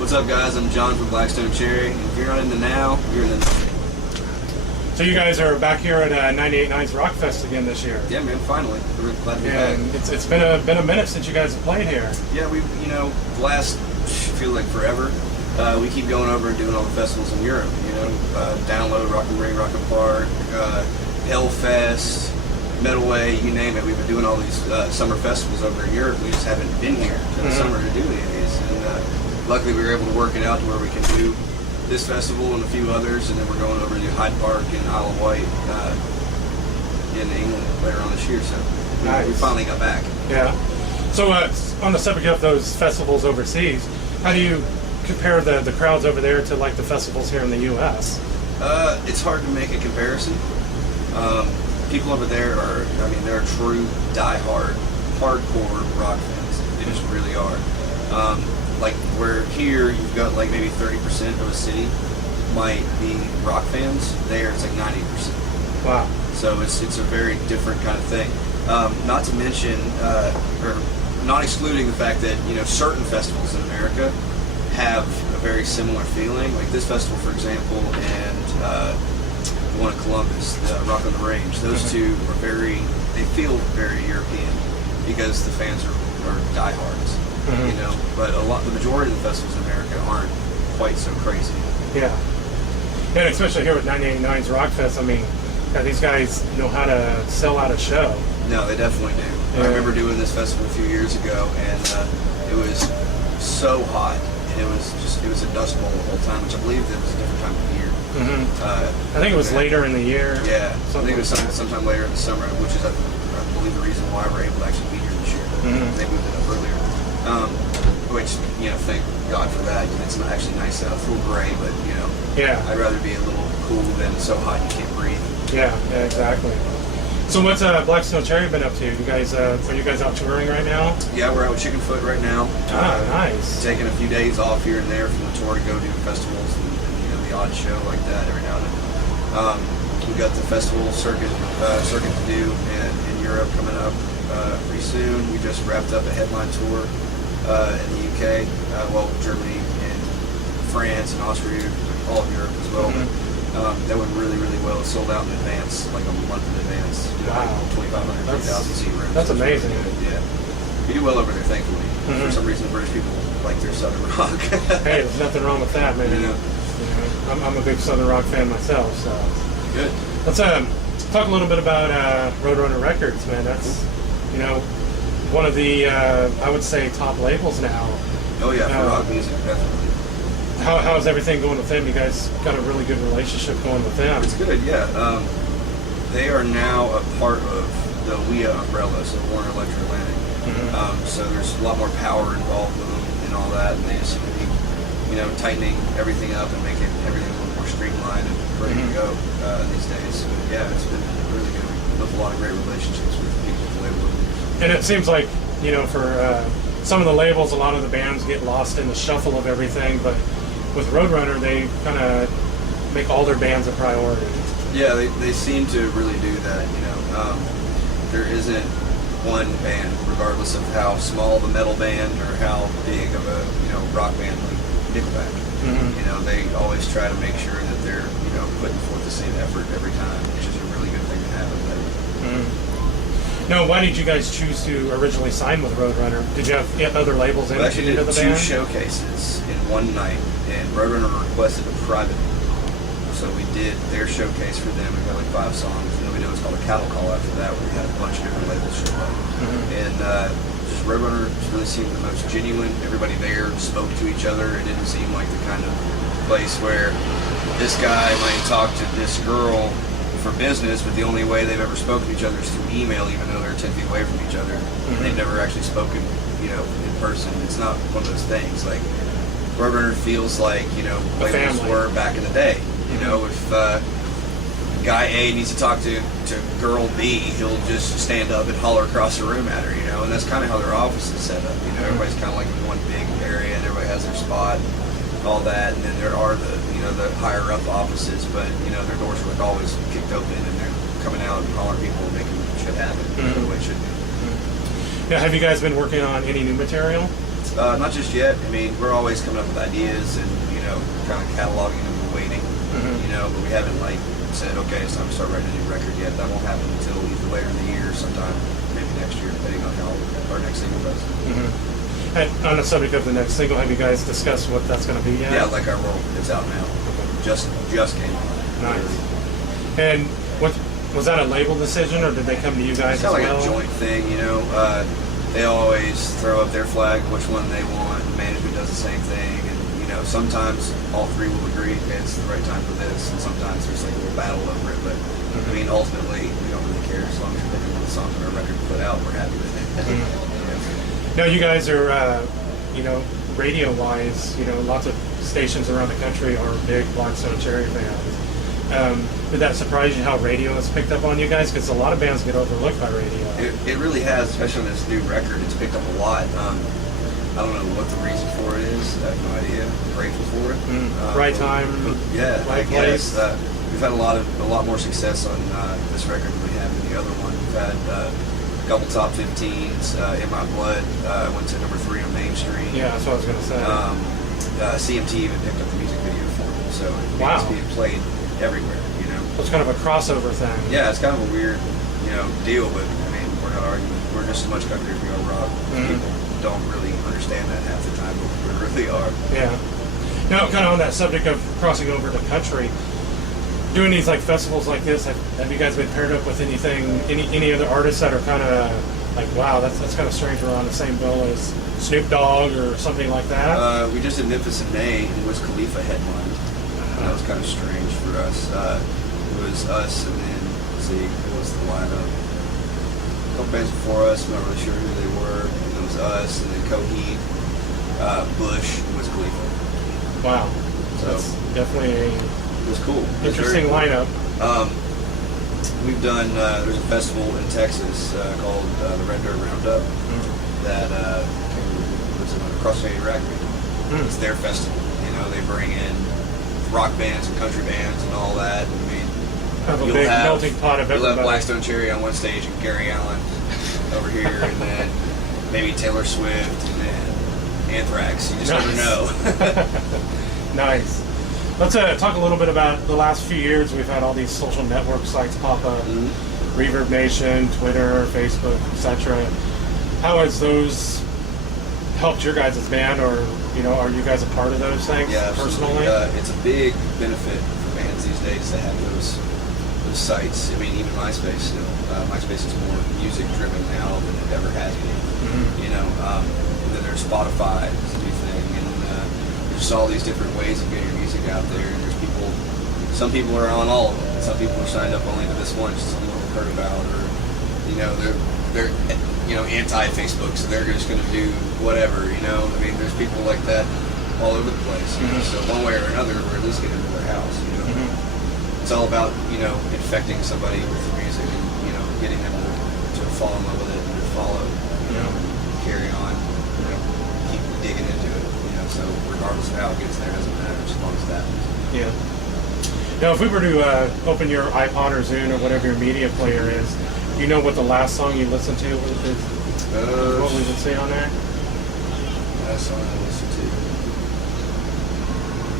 What's up, guys? I'm John from Blackstone Cherry. If you're not in the now, you're in the. So you guys are back here at 98.9's Rockfest again this year. Yeah, man. Finally, we're glad to be back. And it's been a minute since you guys have played here. Yeah, the last feel like forever. We keep going over and doing all the festivals in Europe. Download, Rock and Ring, Rock and Park, Hellfest, Metal Way, you name it. We've been doing all these summer festivals over in Europe. We just haven't been here in the summer to do any of these. And luckily, we were able to work it out to where we can do this festival and a few others, and then we're going over to Hyde Park and Isle of Wight in England later on this year. So nice. We finally got back. Yeah. So on the subject of those festivals overseas, how do you compare the crowds over there to like the festivals here in the U.S.? It's hard to make a comparison. People over there they're true die-hard, hardcore rock fans. They just really are. Like where here you've got like maybe 30% of a city might be rock fans. There it's like 90%. Wow. So it's a very different kind of thing. Not to mention, or not excluding the fact that certain festivals in America have a very similar feeling. Like this festival, for example, and the one in Columbus, the Rock on the Range. Those two are they feel very European because the fans are diehards. But the majority of the festivals in America aren't quite so crazy. Yeah. And especially here with 98.9's Rockfest, these guys know how to sell out a show. No, they definitely do. Yeah. I remember doing this festival a few years ago, and it was so hot, and it was a dust bowl the whole time, which I believe it was a different time of the year. I think it was later in the year. Yeah, I think it was sometime later in the summer, which is I believe the reason why we're able to actually be here this year. They moved it up earlier. Which, thank God for that. It's not actually nice out. It's a little gray, but, yeah. I'd rather be a little cool than so hot you can't breathe. Yeah, exactly. So what's Blackstone Cherry been up to? Are you guys out touring right now? Yeah, we're out with Chickenfoot right now. Nice. Taking a few days off here and there from the tour to go do festivals and the odd show like that every now and then. We've got the festival circuit to do in Europe coming up pretty soon. We just wrapped up a headline tour in the UK, Germany and France and Austria, all of Europe as well. That went really, really well. It sold out in advance, like a month in advance. Wow. 2,500, 3,000 seat rooms. That's amazing. Yeah. We do well over there, thankfully. For some reason, the British people like their Southern rock. Hey, there's nothing wrong with that, man. I'm a big Southern rock fan myself, so. Good. Let's talk a little bit about Roadrunner Records, man. That's, one of the, I would say, top labels now. Oh, yeah, for rock music, definitely. How's everything going with them? You guys got a really good relationship going with them. It's good, yeah. They are now a part of the WIA umbrella, so Warner Electro-Atlantic. So there's a lot more power involved with them and all that, and they just seem to be, tightening everything up and making everything a little more streamlined and ready to go these days. So yeah, it's been really good. We've built a lot of great relationships with people at the label. And it seems like, for some of the labels, a lot of the bands get lost in the shuffle of everything, but with Roadrunner, they kind of make all their bands a priority. Yeah, they seem to really do that, There isn't one band, regardless of how small the metal band or how big of a, rock band like Nickelback. They always try to make sure that they're, putting forth the same effort every time, which is a really good thing to have in that. Now, why did you guys choose to originally sign with Roadrunner? Did you have other labels in We actually did the two band? showcases in one night, and Roadrunner requested a private one. So we did their showcase for them. We got like 5 songs, and then we did what's called a cattle call after that, where we had a bunch of different labels show up. And just Roadrunner really seemed the most genuine. Everybody there spoke to each other. It didn't seem like the kind of place where this guy might talk to this girl for business, but the only way they've ever spoken to each other is through email, even though they're 10 feet away from each other. And they've never actually spoken, in person. It's not one of those things. Like, Roadrunner feels like, labels were back in the day. If guy A needs to talk to girl B, he'll just stand up and holler across the room at her, and that's kind of how their office is set up. Everybody's kind of like in one big area, and everybody has their spot, all that, and then there are the higher up offices, but their doors are like always kicked open, and they're coming out and hollering people and making shit happen the way it should be. Yeah, have you guys been working on any new material? Not just yet. I mean, we're always coming up with ideas and, you know, kind of cataloging them and waiting, you know, but we haven't, like, said, okay, it's time to start writing a new record yet. That won't happen until either later in the year or sometime maybe next year, depending on how our next single does. And on the subject of the next single, have you guys discussed what that's going to be yet? Yeah, Like Our World. It's out now. Just came out. Nice. And what was that a label decision, or did they come to you guys It's as kind of well? like a joint thing, you know. They always throw up their flag, which one they want. Management does the same thing, and you know, sometimes all three will agree, okay, it's the right time for this, and sometimes there's like a little battle over it. But I mean, ultimately, we don't really care as long as we're picking one song on our record to put out. We're happy with it. Now you guys are, you know, radio-wise, you know, lots of stations around the country are big Blackstone Cherry fans. Did that surprise you how radio has picked up on you guys? Because a lot of bands get overlooked by radio. It really has, especially on this new record. It's picked up a lot. I don't know what the reason for it is. I have no idea. I'm grateful for it. Right time. Yeah, right I guess. place. We've had a lot more success on this record than we have in the other one. We've had a couple top 15s. In My Blood went to number 3 on Main Street. Yeah, that's what I was going to say. CMT even picked up the music video for it, so Wow. it's being played everywhere. You know. So it's kind of a crossover thing. Yeah, it's kind of a weird, you know, deal, but I mean, we're not arguing. We're just as much country as we are rock. People don't really understand that half the time, but we really are. Yeah. Now, kind of on that subject of crossing over to country, doing these like festivals like this, have you guys been paired up with any other artists that are kind of like, wow, that's kind of strange we're on the same bill as Snoop Dogg or something like that? We just did Memphis in May, and Wiz Khalifa headlined. That was kind of strange for us. It was us, and then, let's see, it was the lineup. A couple bands before us, I'm not really sure who they were. And it was us, and then Coheed, Bush, and Wiz Khalifa. Wow. So That's definitely a it was cool. It was interesting very cool. lineup. We've done, there's a festival in Texas called the Red Dirt Roundup that was in across State Rackery. It's their festival. You know, they bring in rock bands and country bands and all that. I mean, Have a big melting pot of you'll have everybody. Blackstone Cherry on one stage and Gary Allen over here, and then maybe Taylor Swift, and then Anthrax. You just never know. Nice. Let's talk a little bit about the last few years. We've had all these social network sites pop up, Reverb Nation, Twitter, Facebook, etc. How has those helped your guys' band, or you know, are you guys a part of those things personally? It's a big benefit for bands these days to have those sites. I mean, even MySpace. You know, MySpace is more music driven now than it ever has been. You know, and then there's Spotify, it's a new thing, and there's just all these different ways of getting your music out there. And there's people. Some people are on all of them. And some people are signed up only to this one, just someone we've heard about, or you know, they're you know, anti-Facebook, so they're just going to do whatever, you know. I mean, there's people like that all over the place. You know? So one way or another, we're at least getting into their house, you know. It's all about, you know, infecting somebody with your music and, you know, getting them to fall in love with it and to follow, you know, carry on, you know, keep digging into it, you know. So regardless of how it gets there, it doesn't matter as long as that happens. Yeah. Now, if we were to open your iPod or Zune or whatever your media player is, you know what the last song you listened to is? What we would say on there? Last song I listened to.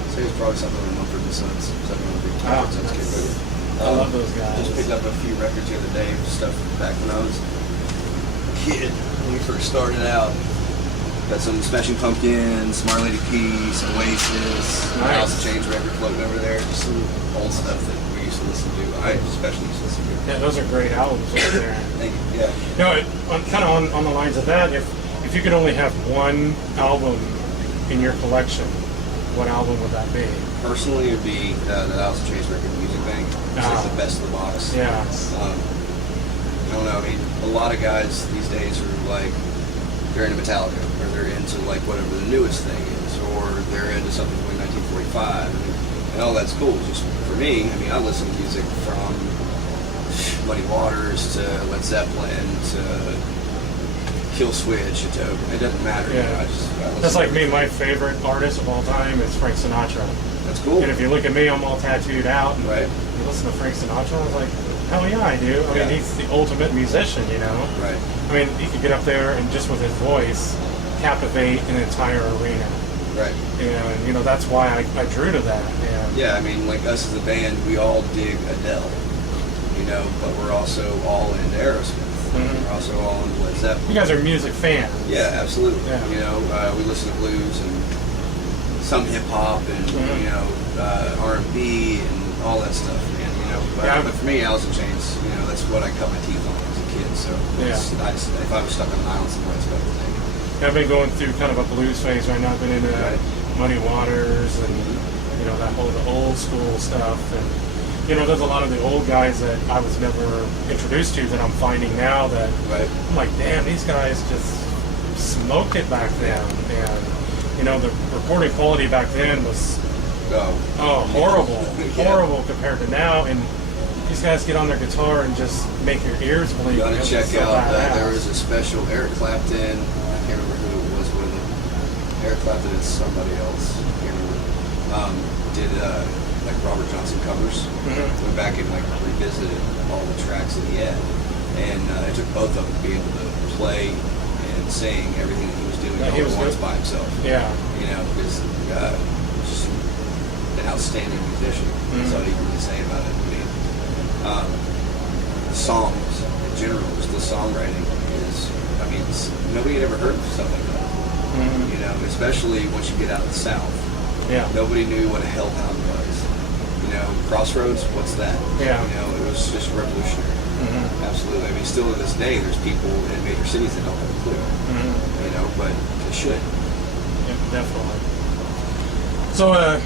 I'd say it's probably something on Mumford & Sons. Something on the big Mumford & Sons kid radio. I love those guys. Just picked up a few records the other day, stuff back when I was a kid, when we first started out. Got some Smashing Pumpkins, Smart Lady Keys, Oasis, House of Chains record floating over there. Just some old stuff that we used to listen to. I especially used to listen to. Yeah, those are great albums right there. Thank you. Yeah. No, kind of on the lines of that, if you could only have one album in your collection, what album would that be? Personally, it would be the House of Chains record, Music Bank. It's the best of the box. Yeah. I don't know. I mean, a lot of guys these days are like, they're into Metallica, or they're into like whatever the newest thing is, or they're into something from 1945, and all that's cool. Just for me, I mean, I listen to music from Muddy Waters to Led Zeppelin to Kill Switch to it doesn't matter. Yeah. You know, I listen That's to like me. everything. My favorite artist of all time is Frank Sinatra. That's cool. And if you look at me, I'm all tattooed out. And Right. you listen to Frank Sinatra, I was like, hell yeah, I do. I mean, he's the ultimate musician, you know? Right. I mean, he could get up there and just with his voice captivate an entire arena. Right. And, you know, that's why I drew to that. And Yeah, I mean, like us as a band, we all dig Adele, you know, but we're also all into Aerosmith. Mhm. We're also all into Led Zeppelin. you guys are music fans. Yeah, absolutely. Yeah. You know, we listen to blues and some hip hop and Mhm. you know R&B and all that stuff, man. You know, but for me, Alice in Chains, you know, that's what I cut my teeth on as a kid. So if I was stuck on an island somewhere, I'd spend the day. I've been going through kind of a blues phase right now. I've been into Right. Muddy Waters and you know that whole the old school stuff. And you know, there's a lot of the old guys that I was never introduced to that I'm finding now that Right. I'm like, damn, these guys just smoked it back then. And you know, the recording quality back then was horrible, Yeah. horrible compared to now. And these guys get on their guitar and just make your ears bleed. You gotta It's check so out badass. there was a special Eric Clapton. I can't remember who it was with him. Eric Clapton and somebody else. I can't remember. Did like Robert Johnson covers. Mhm. Went back and like revisited all the tracks that he had, and it took both of them to be able to play and sing everything that he was doing Yeah, he all was at once good. by himself. Yeah. You know, because just an outstanding musician. That's all you can really say about it. I mean, the songs in general, just the songwriting is, I mean, nobody had ever heard of stuff like that. Mhm. You know, especially once you get out of the South. Yeah. Nobody knew what a hellhound was. You know, Crossroads, what's that? Yeah. You know, it was just revolutionary. Mhm. Absolutely. I mean, still to this day, there's people in major cities that don't have a clue. Mhm. You know, but they should. Yeah, definitely. So,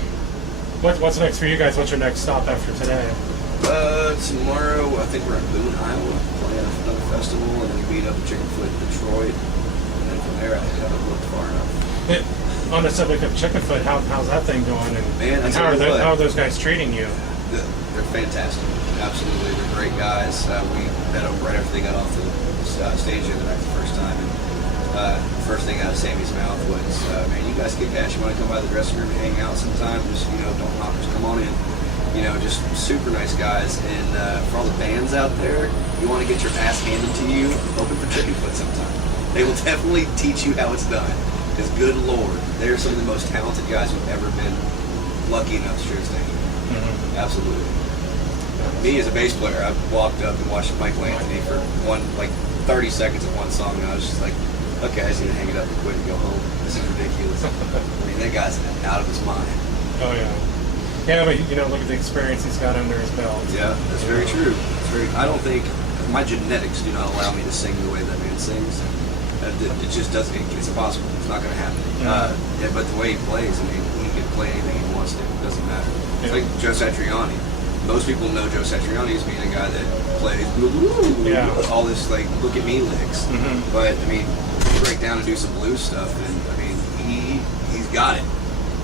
what's next for you guys? What's your next stop after today? Tomorrow, I think we're in Boone, Iowa, playing another festival, and then we meet up at Chickenfoot, Detroit, and then from there, I haven't looked far enough. On the subject of Chickenfoot, how's that thing going? And, Man, I and tell you what. how are those guys treating you? They're fantastic. Absolutely, they're great guys. We met them right after they got off the stage the other night the first time. And first thing out of Sammy's mouth was, "Man, you guys kick ass. You want to come by the dressing room and hang out sometime? Just don't knock. Just come on in." You know, just super nice guys. And for all the bands out there, you want to get your ass handed to you, open for Chickenfoot sometime. They will definitely teach you how it's done. Because good Lord, they're some of the most talented guys who've ever been lucky enough to share a stage. Mm-hmm. Absolutely. Me as a bass player, I walked up and watched Michael Anthony for 30 seconds of one song, and I was just like, okay, I just need to hang it up and quit and go home. This is ridiculous. I mean, that guy's out of his mind. Oh yeah. Yeah, but look at the experience he's got under his belt. Yeah, that's very true. I don't think my genetics do not allow me to sing the way that man sings. It just doesn't. It's impossible. It's not going to happen. Yeah. But the way he plays, I mean, he can play anything he wants to. It doesn't matter. It's Yeah. like Joe Satriani. Most people know Joe Satriani as being a guy that plays all this like look at me licks. Mhm. But I mean, you break down and do some blues stuff, and I mean, he's got it.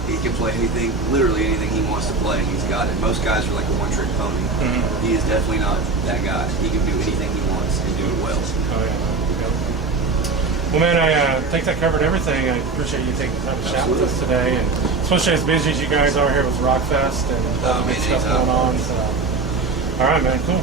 He can play anything, literally anything he wants to play. He's got it. Most guys are like a one-trick pony. Mhm. He is definitely not that guy. He can do anything he wants and do it well. Oh yeah. Well, man, I think that covered everything. I appreciate you taking the time to chat with us today, and especially as busy as you guys are here with Rockfest and all the man, good stuff anytime. going on. So, all right, man, cool.